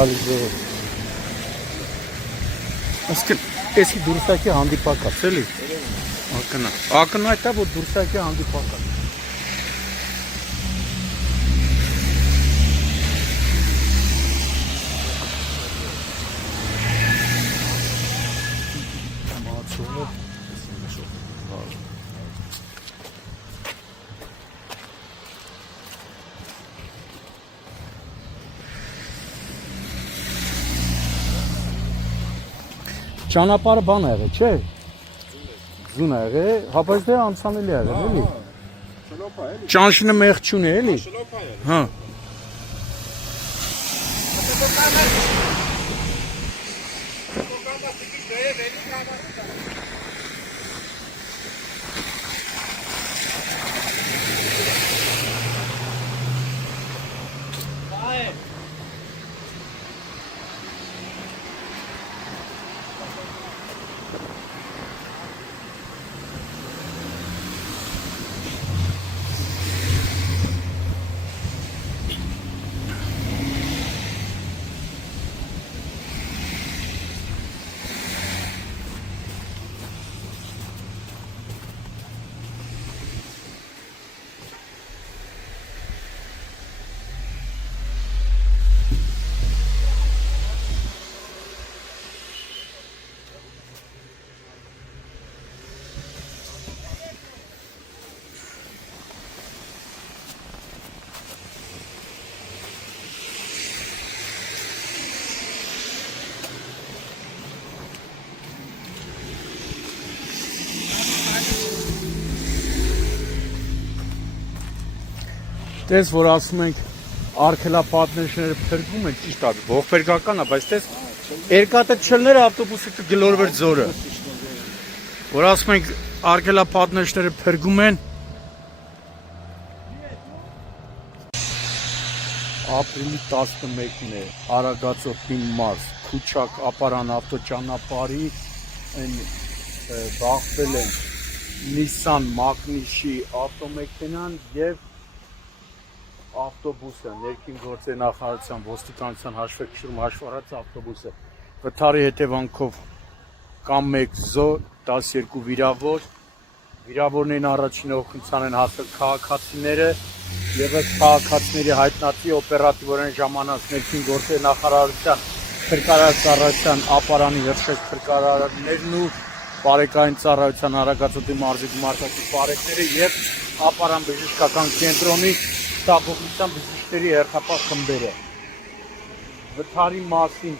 Գալիզը ասկն էսի դուրսակի հանդիպակաց էլի ակնհայտ է որ դուրսակի հանդիպակաց Ճանապարհը բան ա եղել, չէ՞։ Ձուն ա եղել, հապա դե անցանելի ա եղել, էլի։ Շլոփա էլի։ Ճանշինը մեղ չունի, էլի։ Շլոփա է։ Հա։ Տես որ ասում ենք արգելապատնեշները փրկում են, ճիշտ է, ողբերգական է, բայց տես երկաթը չլները ավտոբուսը կգլորվեր ձորը։ Որ ասում ենք արգելապատնեշները փրկում են ապրիլի 11-ն է Արագածոտնի մարզ, Քուչակ ապարան ավտոճանապարհի այն բախվել են Nissan Magnishi ավտոմեքենան եւ ավտոբուսը, ներքին գործերի նախարարության ոստիկանության հաշվեկշռում հաշվառած ավտոբուսը վթարի հետևանքով կամ 1 զո 12 վիրավոր, վիրավորներին առաջին օգնության են հասել քաղաքացիները եւ ըստ քաղաքացիների հայտնածի օպերատիվորեն ժամանած ներքին գործերի նախարարության փրկարար ծառայության ապարանի հրշեջ փրկարարներն ու բարեկային ծառայության Արագածոտնի մարզի գումարտակի բարեկները եւ ապարան բժշկական կենտրոնի շտաբօգնության բժիշկների հերթապահ խմբերը վթարի մասին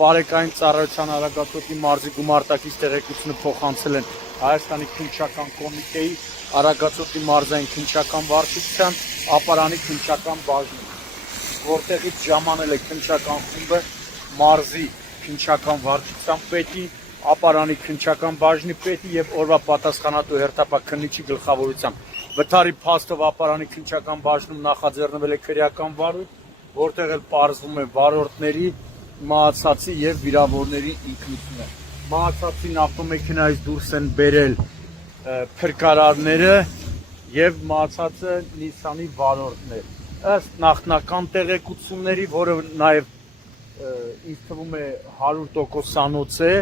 բարեկային ծառայության Արագածոտնի մարզի գումարտակից տեղեկությունը փոխանցել են Հայաստանի քննչական կոմիտեի Արագածոտնի մարզային քննչական վարչության ապարանի քննչական բաժնում, որտեղից ժամանել է քննչական խումբը մարզի քննչական վարչության պետի, ապարանի քննչական բաժնի պետի եւ օրվա պատասխանատու հերթապահ քննիչի գլխավորությամբ։ Վթարի փաստով ապարանի քննչական բաժնում նախաձեռնվել է քրեական վարույթ, որտեղ էլ պարզվում է վարորդների, մահացածի եւ վիրավորների ինքնությունը։ Մահացածին ավտոմեքենայից դուրս են բերել փրկարարները եւ մահացածը Նիսանի վարորդներ։ Ըստ նախնական տեղեկությունների, որը նաեւ ինձ թվում է 100%-անոց է,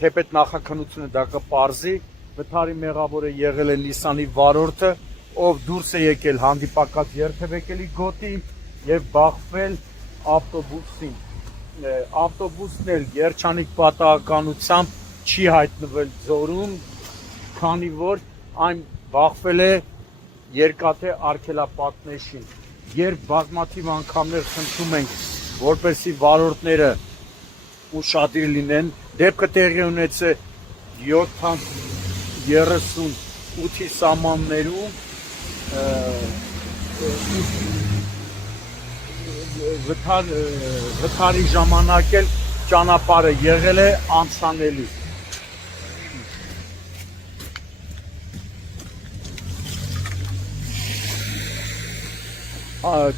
թեպետ նախաքննությունը դա կպարզի, վթարի մեղավորը եղել է Նիսանի վարորդը, ով դուրս է եկել հանդիպակաց երթևեկելի գոտի եւ բախվել ավտոբուսին։ Ավտոբուսն էլ երջանիկ պատահականությամբ չի հայտնվել ձորում, քանի որ այն բախվել է երկաթե արգելապատնեշին։ Երբ բազմաթիվ անգամներ խնդրում ենք, որպեսզի վարորդները ուշադիր լինեն, դեպքը տեղի ունեցել 7:38-ի սահմաններում վթարի ժամանակ էլ ճանապարհը եղել է անցանելի։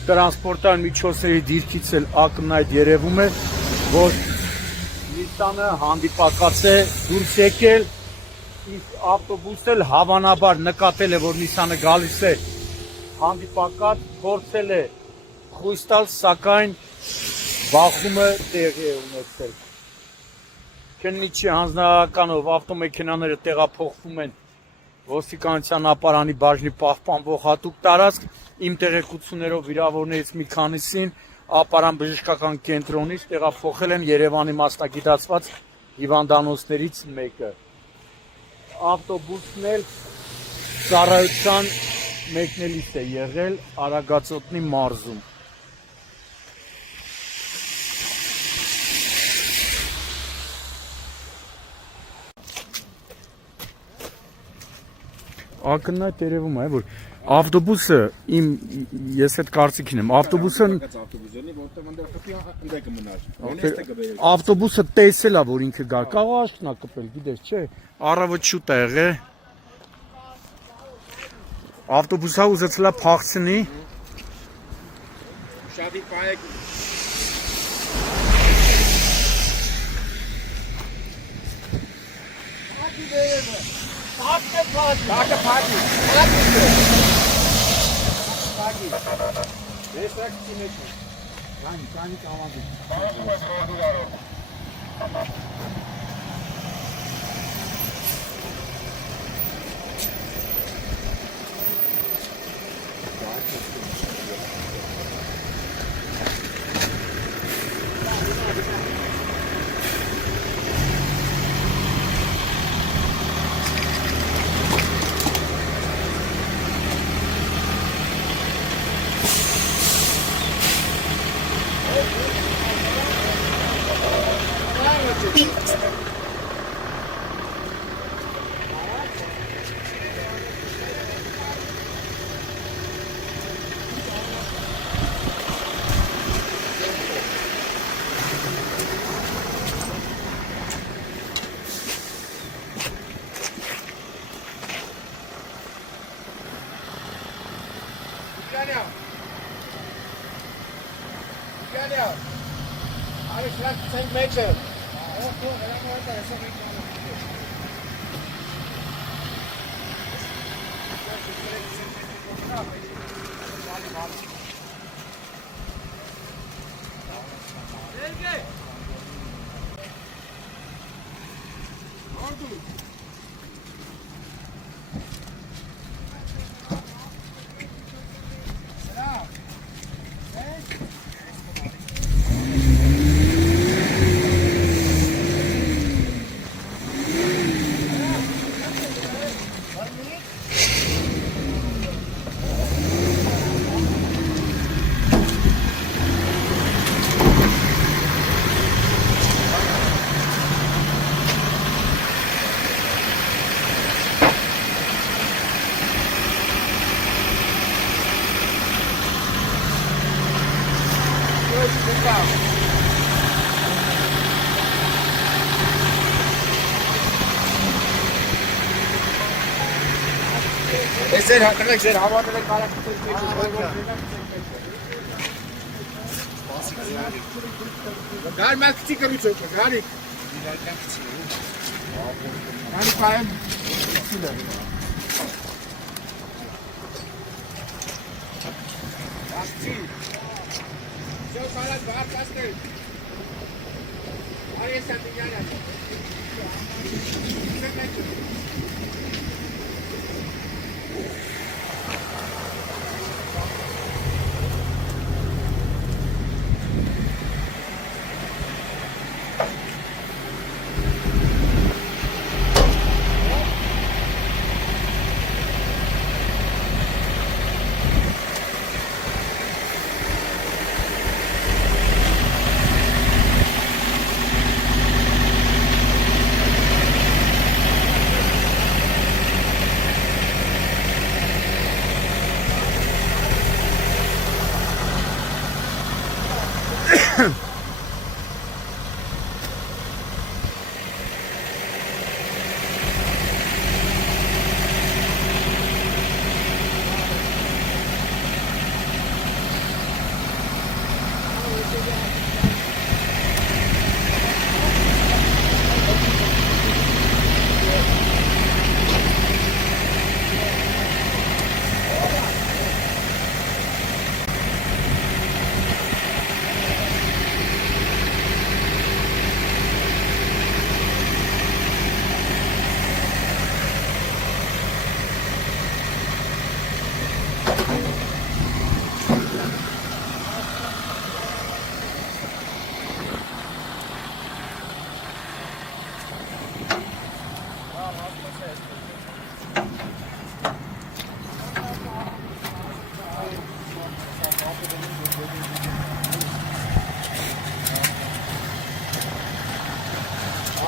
Տրանսպորտային միջոցների դիրքից էլ ակնհայտ երևում է, որ Նիսանը հանդիպակաց է դուրս եկել, իսկ ավտոբուսը էլ հավանաբար նկատել է, որ Նիսանը գալիս է հանդիպակաց, փորձել է խույս տալ, սակայն բախումը տեղի է ունեցել։ Քննիչի հանձնարարականով ավտոմեքենաները տեղափոխվում են ոստիկանության ապարանի բաժնի պահպանվող հատուկ տարածք, իմ տեղեկություններով վիրավորներից մի քանիսին ապարան բժշկական կենտրոնից տեղափոխել են Երևանի մասնագիտացված հիվանդանոցներից մեկը։ Ավտոբուսն էլ ծառայության մեկնելիս է եղել Արագածոտնի մարզում։ Ակնհայտ երևում է, որ ավտոբուսը ես այդ կարծիքին եմ, ավտոբուսը տեսել է, որ ինքը գար, կարող աչքն է կպել, գիտես, չէ, առավոտ շուտ է եղել, ավտոբուսը ուզեցել է փախցնի,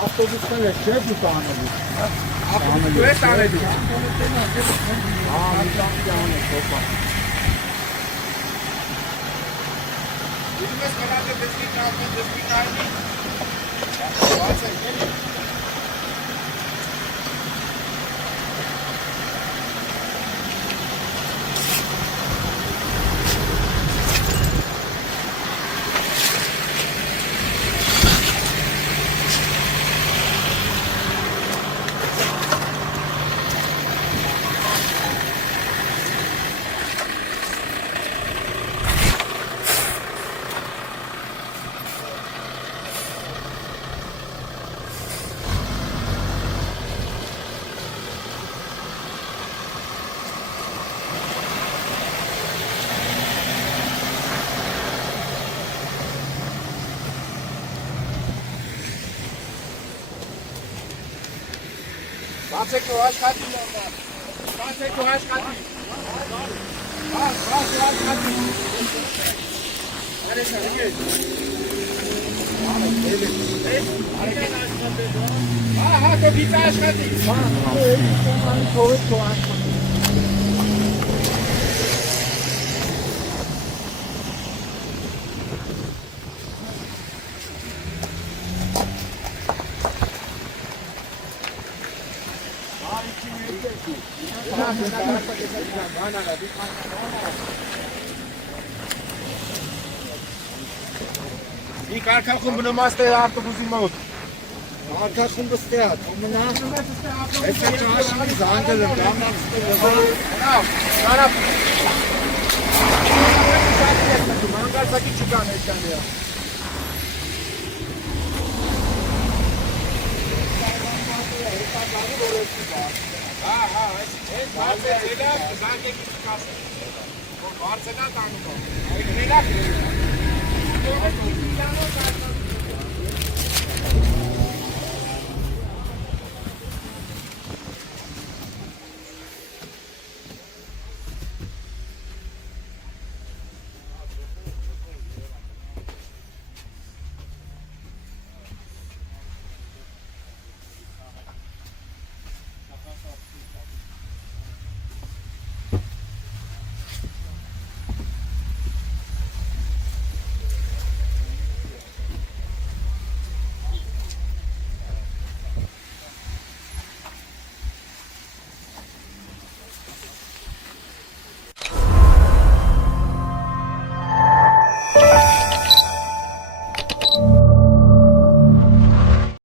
Avtobüsler şef mi tanıdı? Avtobüsler tanıdı. Bilmez herhalde destek almayı destek almayı. Varsa gelin. Bate que eu acho que aqui não, bate que eu acho que aqui. Tô aqui, acho que aqui. İlk arka kumunu masaya avtobüsün mağdur. Arkasında steat. Amına. Eski çarşını zandelem. Sana. Mangal saki çıkan eşyan ya. Ha,